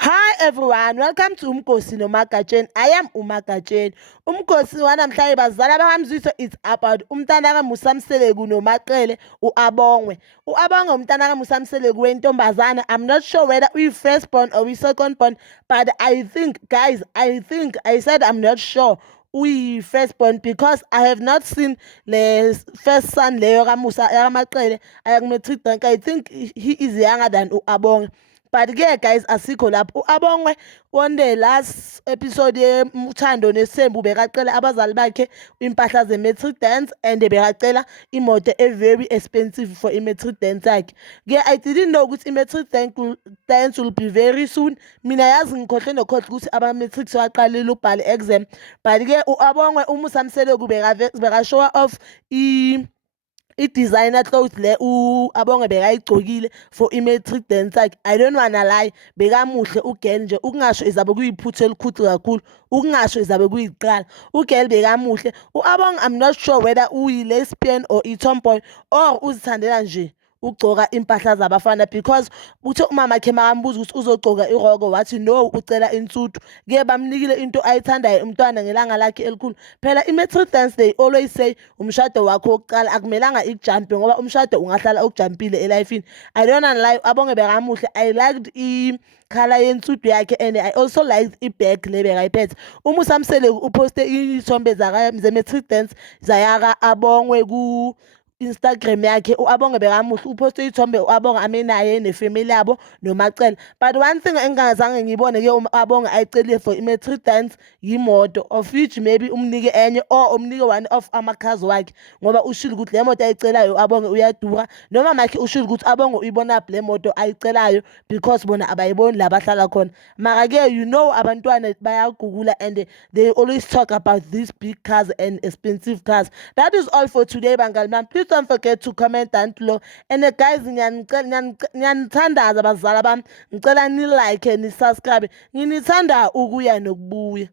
Hi everyone, welcome to Umkosi noMagatshen. I am uMagatshen. Umkosi wanamhlanje bazala bamzwisa it's about umntana kaMusamseleku noMaqele uAbongwe. uAbongwe umntana kaMusamseleku wentombazana. I'm not sure whether we first born or we second born, but I think guys, I said I'm not sure we first born because I have not seen the first son leyo kaMusa kaMaqele ayakumetric rank. I think he is younger than uAbongwe. But ke guys asikho lapho uAbongwe on the last episode Uthando nesthembu bekacela abazali bakhe impahla ze-matric dance and bekacela imoto very expensive for i-matric dance yakhe. Ke I didn't know ukuthi i-matric dance will be very soon. Mina yazi ngikhohle nokhohle ukuthi aba-matric waqalile ubhale exam, but ke uAbongwe umusamseleku bekashowa off i-designer clothes le uAbongwe bekayigcokile for i-matric dance yakhe. I don't wanna lie, bekamuhle ugel nje, ukungasho izabe kuyiphutha elikhulu kakhulu, ukungasho izabe kuyiqala. Ugel bekamuhle. uAbongwe I'm not sure whether uyi-lesbian or i-tomboy or uzithandela nje ugcoka impahla zabafana because uthe umama wakhe makambuza ukuthi uzogcoka iroko wathi no, ucela insudu. Ke bamnikile into ayithandayo umntwana ngelanga lakhe elikhulu. Phela i-matric dance they always say umshado wakho wokuqala akumelanga ikujampe ngoba umshado ungahlala ukujampile elifini. I don't lie, Abongwe bekamuhle. I liked i-color yensudu yakhe and I also liked i-bag le bekayiphethe. umusamseleku uposte iy'thombe ze-matric dance zayaka Abongwe ku Instagram yakhe. uAbongwe bekamuhle, uposte iy'thombe uAbongwe amenaye nefamily yabo noMacele. But one thing engingazange ngibone ke uAbongwe ayicelile for i-matric dance yimoto, of which maybe umnike enye or umnike one of amakhazi wakhe ngoba ushilo ukuthi le moto ayicelayo uAbongwe uyadura. Noma makhe ushilo ukuthi Abongwe uyibona le moto ayicelayo because bona abayiboni la bahlala khona. Mara ke you know abantwana bayagugula and they always talk about these big cars and expensive cars. That is all for today bangali bami. Please don't forget to comment down below. And guys, ngiyanithandaza bazala bami, ngicela ni like ni subscribe. Nginithanda ukuya nokubuya.